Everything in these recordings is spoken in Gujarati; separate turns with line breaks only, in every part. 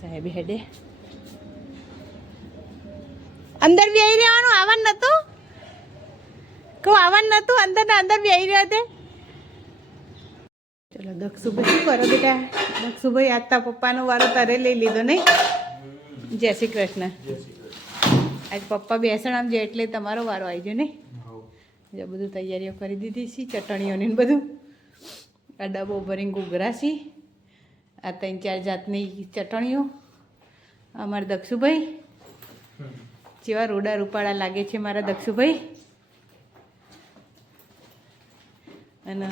સાહેબ હેડે. અંદર વ્યાઈ રહેવાનું, આવવાનું નતું? કહું, આવવાનું નતું? અંદર ને અંદર વ્યાઈ રહ્યા તે? ચલો, દક્ષુભાઈ શું કરો બેટા? દક્ષુભાઈ આજ તા પપ્પાનો વારો તારે લઈ લીધો નહીં? જય શ્રી કૃષ્ણ. આજ પપ્પા બેસણ આમ જે એટલે તમારો વારો આવી ગયો નહીં? જો, બધું તૈયારીઓ કરી દીધી છે, ચટણીઓની બધું. આ ડબ્બો ભરીને ઘૂઘરા છે. આ ત્રણ ચાર જાતની ચટણીઓ. અમારા દક્ષુભાઈ. જેવા રોડા રૂપાળા લાગે છે મારા દક્ષુભાઈ. અને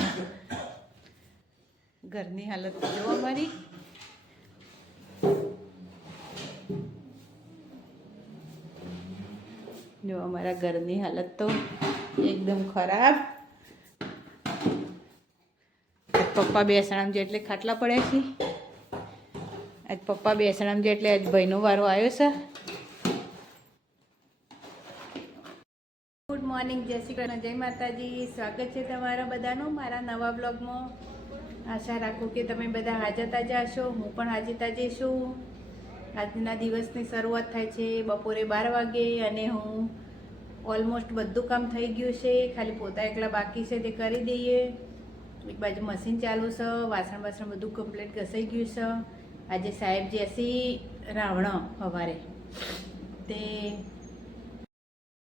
ઘરની હાલત જો અમારી. જો અમારા ઘરની હાલત તો એકદમ ખરાબ. પપ્પા બેસણામ જે એટલે ખાટલા પડ્યા છે. આજ પપ્પા બેસણામ છે એટલે આજ ભાઈનો વારો આવ્યો છે. ગુડ મોર્નિંગ જય શ્રી કૃષ્ણ, જય માતાજી. સ્વાગત છે તમારા બધાનું મારા નવા બ્લોગમાં. આશા રાખું કે તમે બધા હાજર તાજા હશો, હું પણ હાજર તાજી છું. આજના દિવસની શરૂઆત થાય છે બપોરે બાર વાગે અને હું ઓલમોસ્ટ બધું કામ થઈ ગયું છે. ખાલી પોતા એકલા બાકી છે તે કરી દઈએ. એક બાજુ મશીન ચાલુ છે વાસણ બાસણ બધું કમ્પ્લીટ ઘસાઈ ગયું છે. આજે સાહેબ જેસી રાવણ સવારે તે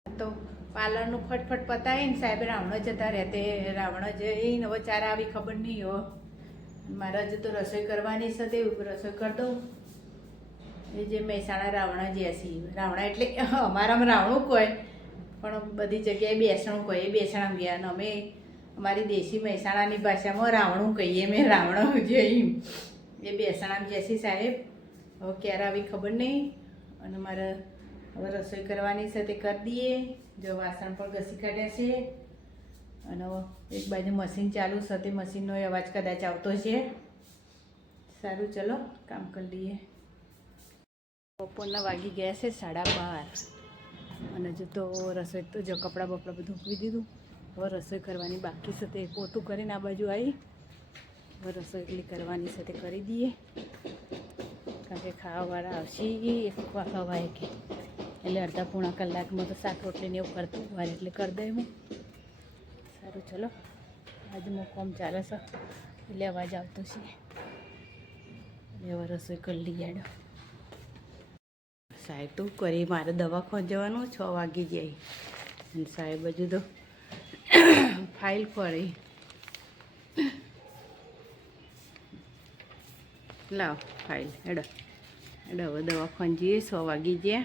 તો પાર્લરનું ફટફટ પતાવીને સાહેબ રાવણ જતા રહ્યા તે રાવણ જઈને હવે ચાર આવી ખબર નહીં હો. મારે હજુ તો રસોઈ કરવાની છે તે રસોઈ કરી એ જે મહેસાણા રાવણ જેસી. રાવણ એટલે અમારામાં રાવણું કોઈ. પણ બધી જગ્યાએ બેસણું કહીએ બેસણા ગયા અને અમે અમારી દેશી મહેસાણાની ભાષામાં રાવણું કહીએ. મેં રાવણ જઈ એ બેસણામ જેસી સાહેબ, હવે ક્યારે આવી ખબર નહીં. અને મારે હવે રસોઈ કરવાની છે તે કરી દઈએ. જો વાસણ પણ ઘસી કાઢ્યા છે. અને એક બાજુ મશીન ચાલુ છે, તે મશીનનો અવાજ કદાચ આવતો છે. સારું, ચલો, કામ કરી લઈએ. બપોરના વાગી ગયા છે સાડા બાર. અને જો તો રસોઈ તો જો કપડાં બપડા બધું મૂકી દીધું. હવે રસોઈ કરવાની બાકી છે તે પોતું કરીને આ બાજુ આવી રસોઈ એટલી કરવાની તે કરી દઈએ. કારણ કે ખાવાવાળા આવશે એક ખવાય કે. એટલે અડધા પોણા કલાકમાં તો શાક રોટલીને એવું કરતું વાર એટલે કરી દઉં હું. સારું, ચલો. આજનું કોમ ચાલે છે. એટલે અવાજ આવતો છે. હવે રસોઈ કરી લઈએ આડો. સાહેબ તો કરી મારે દવાખાને જવાનું છ વાગી જાય. અને સાહેબ હજુ તો ફાઇલ પડી લાવ ફાઇલ હેડો. હેડો દવાખાને જઈએ સો વાગી ગયા.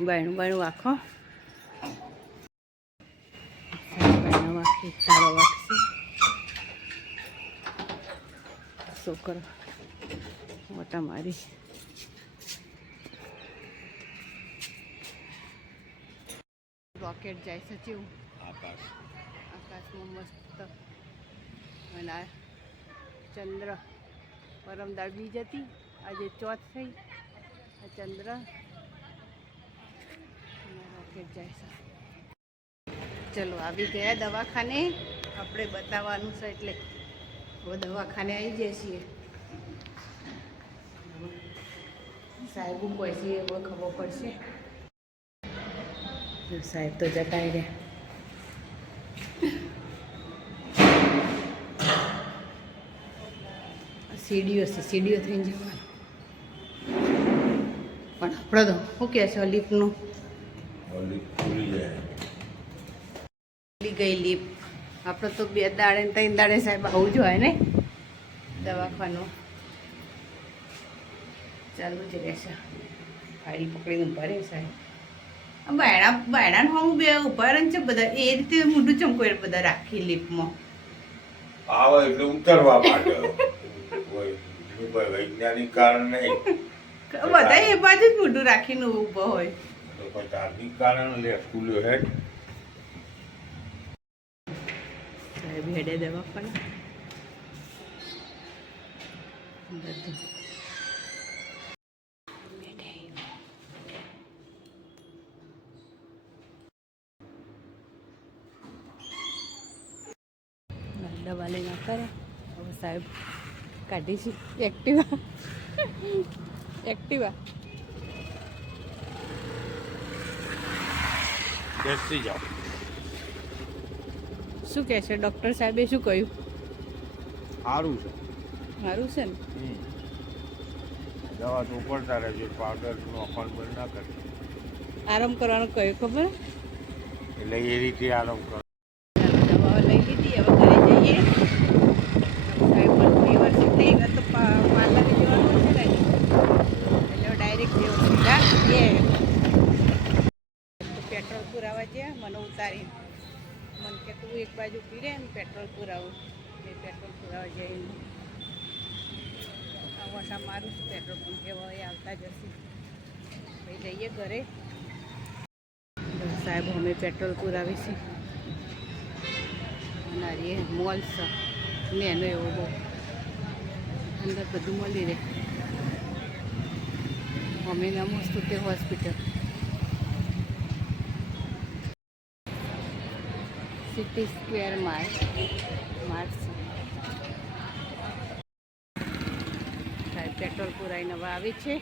બાયણું બાયણું વાખો. બાયણું વાખી તારો વાગશે છોકરો મોટા મારી. રોકેટ જાય છે આકાશમાં મસ્ત. અને આ ચંદ્ર. પરમ દાળ બીજ હતી આજે ચોથ થઈ. આ ચંદ્ર. રોકેટ જાય ચલો, આવી ગયા દવાખાને. આપણે બતાવવાનું છે એટલે દવાખાને આવી જઈએ છીએ. સાહેબ કોઈ છે હવે ખબર પડશે? સાહેબ તો જતા રહ્યા સીડીઓ છે સીડીઓ થઈને જવાનું પણ આપણે તો શું કહે છે લીપનું
ઓલી ખુલી
ગઈ લીપ આપણે તો બે દાડે ત્રણ દાડે સાહેબ આવું જ હોય ને? દવાખાનું. ચાલુ જ રહેશે. ફાડી પકડીને ઊભા રહે સાહેબ. આ બાયણા બાયણાનું હું બે ઊભા રહે છે બધા? એ રીતે મોઢું ચમકો બધા રાખી લીપમાં
આવે એટલે ઉતરવા માટે કોઈ બીજું કોઈ વૈજ્ઞાનિક કારણ નહીં.
બધા એ બાજુ જ મોઢું રાખીને ઊભો હોય.
તો કોઈ ધાર્મિક કારણ લે ખુલ્યો હેઠ.
સાહેબ દેવા પણ બધું. દવા લઈને કરે. હવે સાહેબ છે એક્ટિવા. એક્ટિવા.
બેસી જાઓ.
શું કહે છે? ડૉક્ટર સાહેબે શું કહ્યું?
સારું છે.
સારું છે ને.
દવા તો ઉપડતા રહેજો પાવડરનું અફાણ બંધ ના કરે
આરામ કરવાનું કહ્યું ખબર?
એટલે એ રીતે આરામ કરો
દવાઓ લઈ લીધી હવે ઘરે જઈએ સાહેબ પણ વ્યવસ્થિત થઈ ગયો તો પા- પાર્લરે જવાનું છે ને એટલે ડાયરેક્ટ જેવું સીધા એ પેટ્રોલ પુરાવા ગયા મને ઉતારી. મને કે તું એક બાજુ પી રે ને પેટ્રોલ પુરાવું. એ પેટ્રોલ પુરાવા જાય આ મારું છું પેટ્રોલ પંપ એ આવતા જશું. ભાઈ, જઈએ ઘરે. સાહેબ, અમે પેટ્રોલ પુરાવીશું નારીએ મોલ છે. નેનો એવો બહુ અંદર બધું મળી રહે. અમે નમસ્તુ તે હોસ્પિટલ. સિટી સ્ક્વેર માર્ટ સાહેબ પેટ્રોલ પુરાઈ હવે આવી છે.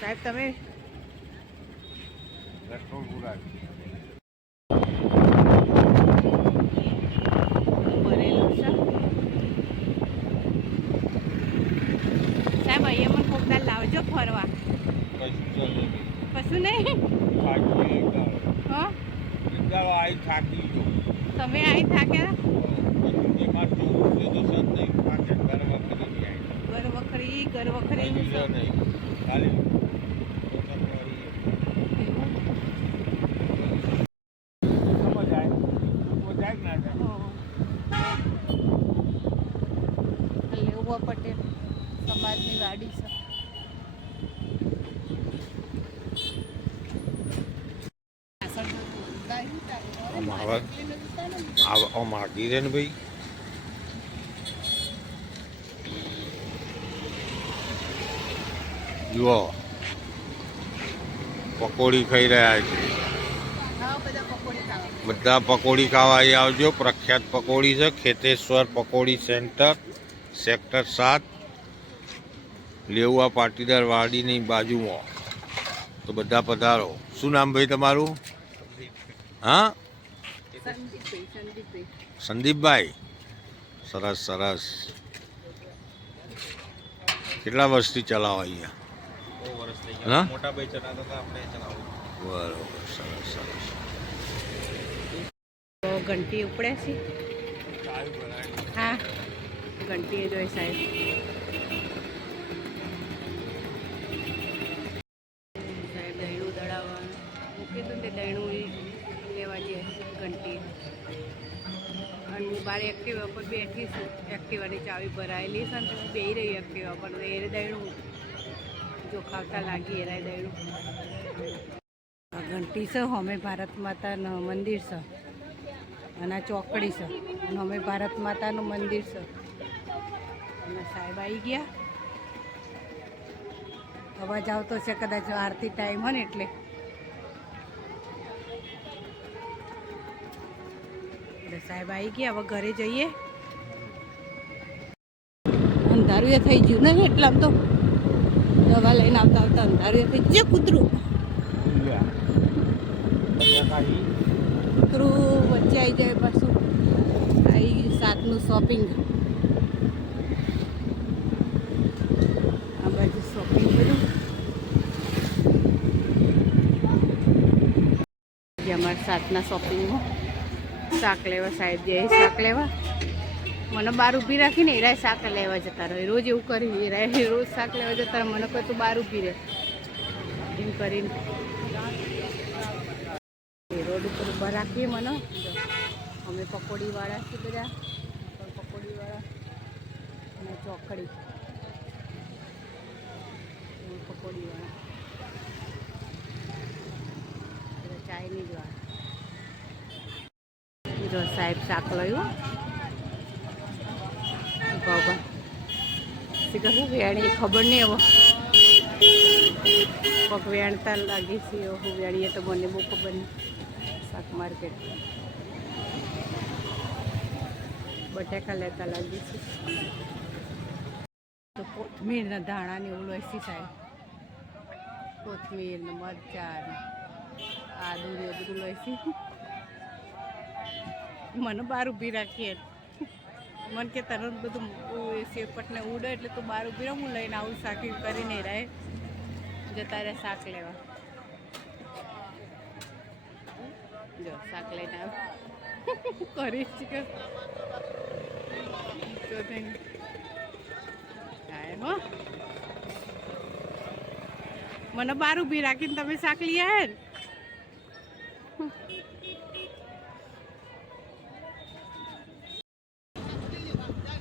સાહેબ, તમે
પેટ્રોલ પુરાવી
ભરેલું છે સાહેબ અહીંયા મને કોકદાર લાવજો ફરવા કશું નહીં? હા?
આવી થાકી
તમે અહીં થાક્યા
ઘર
વખરી ઘર વખરી
ખાલી સમજ આવે સમજ આવે કે ના જાય
લેવું પટેલ સમાજની ગાડી છે
અમારા જુઓ. પકોડી ખાઈ રહ્યા છે.
બધા પકોડી ખાવા
આવી આવજો. પ્રખ્યાત પકોડી છે. ખેતેશ્વર પકોડી સેન્ટર, સેક્ટર સાત. લેવા પાટીદાર વાડીની બાજુમાં. તો બધા પધારો. શું નામ ભાઈ તમારું? હા?
સંદીપભાઈ.
સરસ સરસ. કેટલા વર્ષથી ચલાવો અહીંયા? હા? બરોબર સરસ સરસ.
તો ઘંટી ઉપડે છે? હા ઘંટી એ જોઈ સાહેબ સાહેબ. એક્ટિવા પર બેઠી છું. એક્ટિવાની ચાવી ભરાયેલી છે ને હું રહી એક્ટિવા પર. તો એ દહીણું જોખાવતા લાગી એરાય દયણું. ઘંટી છે, હોમે ભારત માતાનું મંદિર છે. અને ચોકડી છે. અને અમે ભારત માતાનું મંદિર છે. અને સાહેબ આવી ગયા. અવાજ આવતો છે, કદાચ આરતી ટાઈમ હોય ને એટલે. સાહેબ આવી ગયા, હવે ઘરે જઈએ. અંધારું એ થઈ ગયું નહીં એટલે આમ તો દવા લઈને આવતા આવતા અંધારું એ થઈ જે કૂતરું. કૂતરું વચ્ચે આવી જાય પાછું. આવી સાતનું શોપિંગ આ બાજુ શોપિંગ જે અમારા સાતના શોપિંગમાં શાક લેવા સાહેબ જાય શાક લેવા. મને બહાર ઊભી રાખીને એરાય શાક લેવા જતા રહે. રોજ એવું કરી એરાય રોજ શાક લેવા જતા રહે. મને કહે તું બહાર ઊભી રહે. એમ કરીને. રોડ ઉપર ઊભા રાખીએ મને. અમે પકોડીવાળા છીએ બધા. પકોડીવાળા અને ચોકડી. પકોડીવાળા. બધા ચાઇનીઝ વાળા જો સાહેબ શાક લયું બાબા શીખર શું વેણી ખબર નહીં હવે પગ વેણતા લાગી છે હું વેણીએ તો મને બહુ ખબર નહીં શાક માર્કેટ બટાકા લેતા લાગી છે તો કોથમીરના ધાણાની એવું લઈશી સાહેબ કોથમીર ને મરચાં આદુ ને બધું લઈશી મને બહાર ઊભી રાખીએ મન કે તરત બધું ઉ- શેપટ ને ઉડે એટલે તું બહાર ઊભી રહું, હું લઈને આવું શાક કરીને રહે. જતા રહે શાક લેવા. જો, શાક લઈને આવ. કરી કે. તો કાંઈ હો. મને બહાર ઊભી રાખીને તમે શાક લઈ આવ્યા ને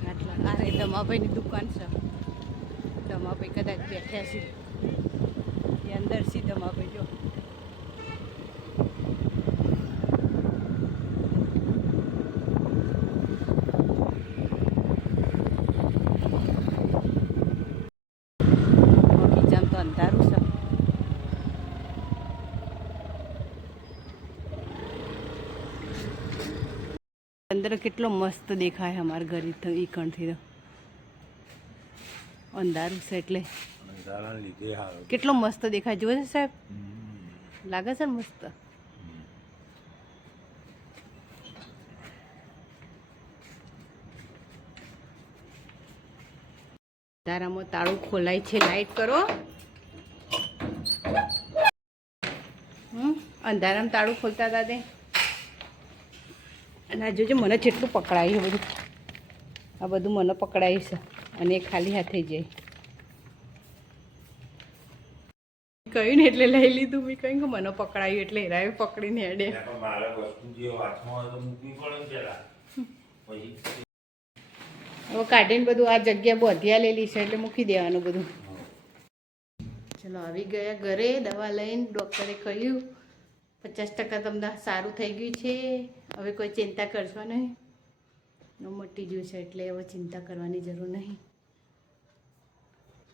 આટલા આ રે દમાભાઈની દુકાન છે દમાભાઈ કદાચ બેઠ્યા છે એ અંદર છે દમાભાઈ જો બગીચામાં તો અંધારું છે અંદર કેટલો મસ્ત દેખાય અમારા ઘરે તો ઈ કણથી તો. અંધારું છે એટલે. કેટલો મસ્ત દેખાય. જુઓ છે સાહેબ. લાગે છે ને મસ્ત? તારામાં તાળું ખોલાય છે. લાઈટ કરો. અંધારામાં તાળું ખોલતા તે. અને આ જોજો મને જેટલું પકડાયું બધું. આ બધું મને પકડાયું છે અને એ ખાલી હાથે જાય. કહ્યું ને એટલે લઈ લીધું. મેં કહ્યું કે મને પકડાયું એટલે હેરાએ પકડીને હેડે. હવે કાઢીને બધું આ જગ્યા બધ્યા લેલી છે એટલે મૂકી દેવાનું બધું. ચલો આવી ગયા ઘરે દવા લઈને ડૉક્ટરે કહ્યું પચાસ ટકા તમને સારું થઈ ગયું છે. હવે કોઈ ચિંતા કરશો નહીં. મટી ગયું છે એટલે હવે ચિંતા કરવાની જરૂર નહીં.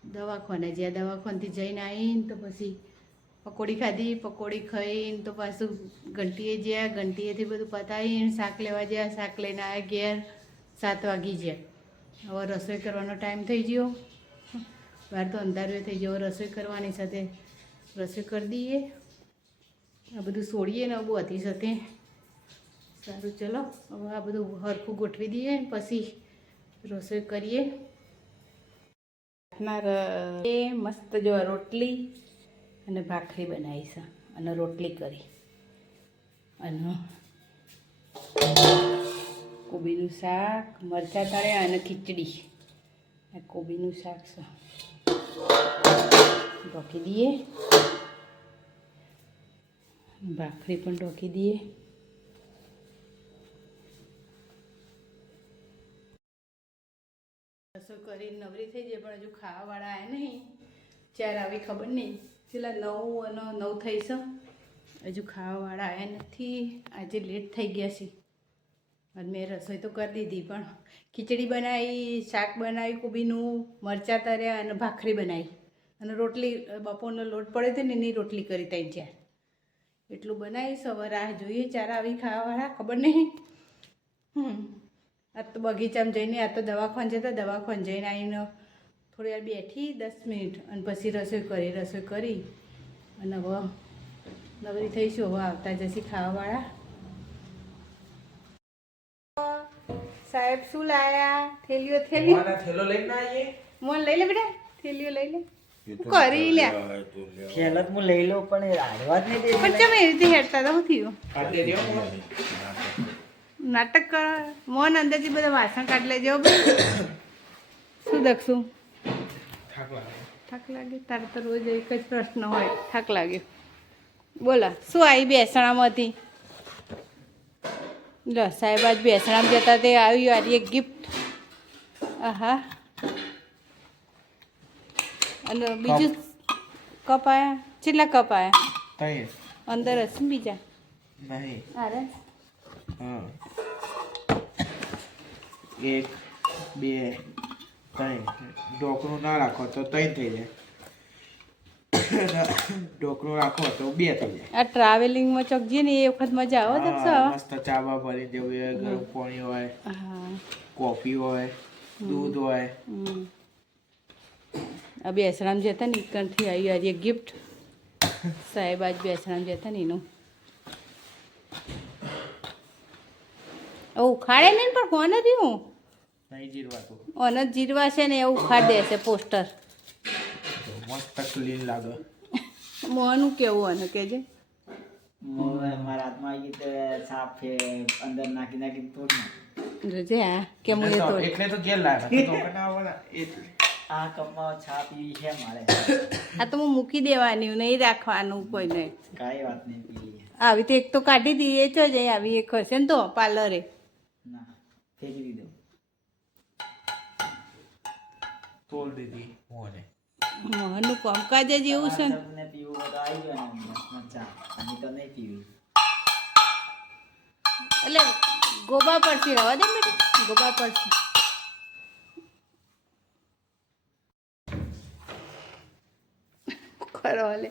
દવાખાને જ્યાં દવાખાનથી જઈને આવીને તો પછી પકોડી ખાધી, પકોડી ખાઈને તો પાછું ઘંટીએ જ્યાં, ઘંટીએથી બધું પતાવીને શાક લેવા જ્યાં, શાક લઈને આવ્યા ઘેર સાત વાગી ગયા હવે રસોઈ કરવાનો ટાઈમ થઈ ગયો. બહાર તો અંધારું થઈ ગયો. રસોઈ કરવાની સાથે રસોઈ કરી દઈએ. આ બધું છોડીએ ને બહુ હતી. સાથે સારું, ચલો. હવે આ બધું હરખું ગોઠવી દઈએ પછી રસોઈ કરીએ. એ મસ્ત જો રોટલી અને ભાખરી બનાવી છે અને રોટલી કરી. અને કોબીનું શાક, મરચાં તળ્યા અને ખીચડી. કોબીનું શાક છે. ઢોકી દઈએ. ભાખરી પણ ઢોકી દઈએ. રસોઈ કરીને નવરી થઈ જાય, પણ હજુ ખાવાવાળા આવ્યા નહીં. ચાર આવી ખબર નહીં. પેલા નવ અને નવ થઈ છે. હજુ ખાવાવાળા આવ્યા નથી. આજે લેટ થઈ ગયા છે અને મેં રસોઈ તો કરી દીધી, પણ ખીચડી બનાવી, શાક બનાવી, કોબીનું, મરચાં તર્યા અને ભાખરી બનાવી. અને રોટલી, બપોરનો લોટ પડ્યો હતો ને, એની રોટલી કરી ત્યાં ચાર. એટલું બનાવી હવે રાહ જોઈએ ચાર આવી ખાવાવાળા ખબર નહીં. હમ. આ તો બગીચામાં જઈને આ તો દવાખાન જતા દવાખાને જઈને આવીને થોડી વાર બેઠી દસ મિનિટ અને પછી રસોઈ કરી રસોઈ કરી. અને હવે નવરી થઈશું હવે આવતા જશે ખાવાવાળા. સાહેબ શું લાયા? થેલીઓ થેલી
થેલો લઈને આવીએ.
મોન લઈ લે બેટા થેલીઓ લઈ લે. કરી લે.
હોય તો લે.
થેલો તો હું લઈ લઉં પણ એ હાડવા જ નહીં દે
પણ ચમ એ રીતે હેડતા હતા? શું થયું. નાટક. કર. મોન અંદરથી બધા વાસણ કાઢી લેજો શું દખશું?
થાક લાગે.
તારે તો રોજ એક જ પ્રશ્ન હોય. થાક લાગ્યો બોલા શું આવી બેસણામાંથી? લો સાહેબ આજ બેસણામાં જતા તે આવ્યું આ એક ગિફ્ટ આહા. અને બીજું કપ આયા? કેટલા કપ આયા? અંદર હશે બીજા?
નહીં.
અરે
હા. એક બે ત્રણ. ઢોકળું ના રાખો તો ત્રણ થઈ જાય. ઢોકળું રાખો તો બે થઈ જાય.
આ ટ્રાવેલિંગમાં ચોક જઈએ ને એ વખત મજા આવે તો
મસ્ત ચા બા ભરી દેવું હોય ગરમ પાણી હોય કોફી હોય દૂધ હોય.
આ બેસરામ જતા ને ઈકણથી આવી આજે ગિફ્ટ સાહેબ આજ બેસરામ જતા ને એનું. ઉખાડે નહીં પણ
જીરવાતું
જ જીરવા છે ને એવું ખાડે દેશે પોસ્ટર.
લાગે.
મોનું કેવું અને કેજે હું
એટલે તો-
તો
એટલે
આ કપમાં છાપ પીવી છે મારે.
આ તો હું મૂકી દેવાની નહીં રાખવાનું કોઈને.
કાંઈ વાત નહીં પીવી
આવી તો એક તો કાઢી દઈએ છો જ આવી એક હશે ને તો પાર્લરે.
ના ફેંકી દીધો.
તોલ દીધી મોને
મોહનનું કામકાજ જ એવું છે ને.
તમને પીવું તો આવી ગયો ને ચા. અને તો નહીં પીવી.
એટલે ગોબા પરથી રવા દે બેટા ગોબા પડશે લે.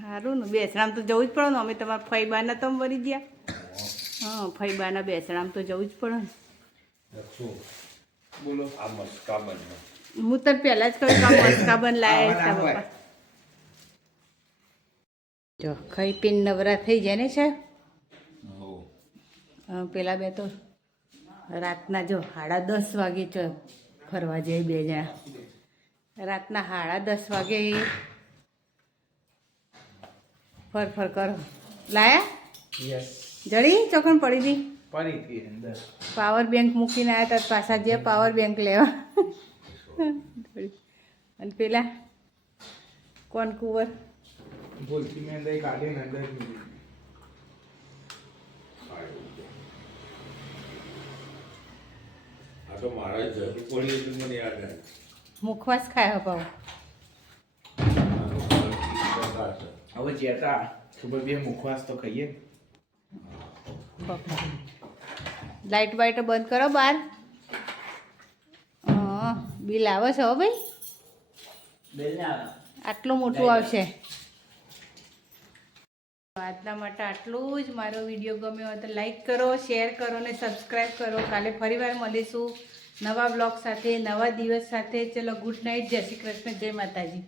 સારું ને બેસણામ તો જવું જ પડે ને. અમે તમારા ફઈબાના તો વળી ગયા. હા ફઈબાના બેસણામ તો જવું જ પડે ને.
બોલો.
આ મસ્કા
હું તો પહેલા જ કહ્યું કે મસ્કાબન મસ્કા બન લાયા
ના
જો ખાઈ પીને નવરા થઈ જાય ને સાહેબ? પેલા બે તો રાતના જો સાડા દસ વાગે ફરવા જાય બે જણા. રાતના સાડા દસ વાગે. ફરફર ફર કરો. લાયા?
યસ
જડી? ચોકન પડી હતી
પડી અંદર.
પાવર બેંક મૂકીને આવ્યા હતા પાછા જે પાવર બેંક લેવા. અને પેલા? કોણ કુંવર?
ભૂલથી મેં અંદર કાઢીને અંદર
આ તો મારા જરૂર પડી એટલે મને યાદ આવ્યું
મુખવાસ ખાય ભાવ.
હવે જેતા ખબર બે મુખવાસ તો ખાઈએ.
લાઈટ બાઇટ બંધ કરો બાર. બિલ આવે છે હો ભાઈ?
ને
આટલું મોટું આવશે. આજના માટે આટલું જ. મારો વીડિયો ગમ્યો હોય તો લાઈક કરો શેર કરો અને સબસ્ક્રાઈબ કરો. કાલે ફરીવાર મળીશું. નવા બ્લોગ સાથે નવા દિવસ સાથે. ચલો ગુડ નાઇટ જય શ્રી કૃષ્ણ. જય માતાજી.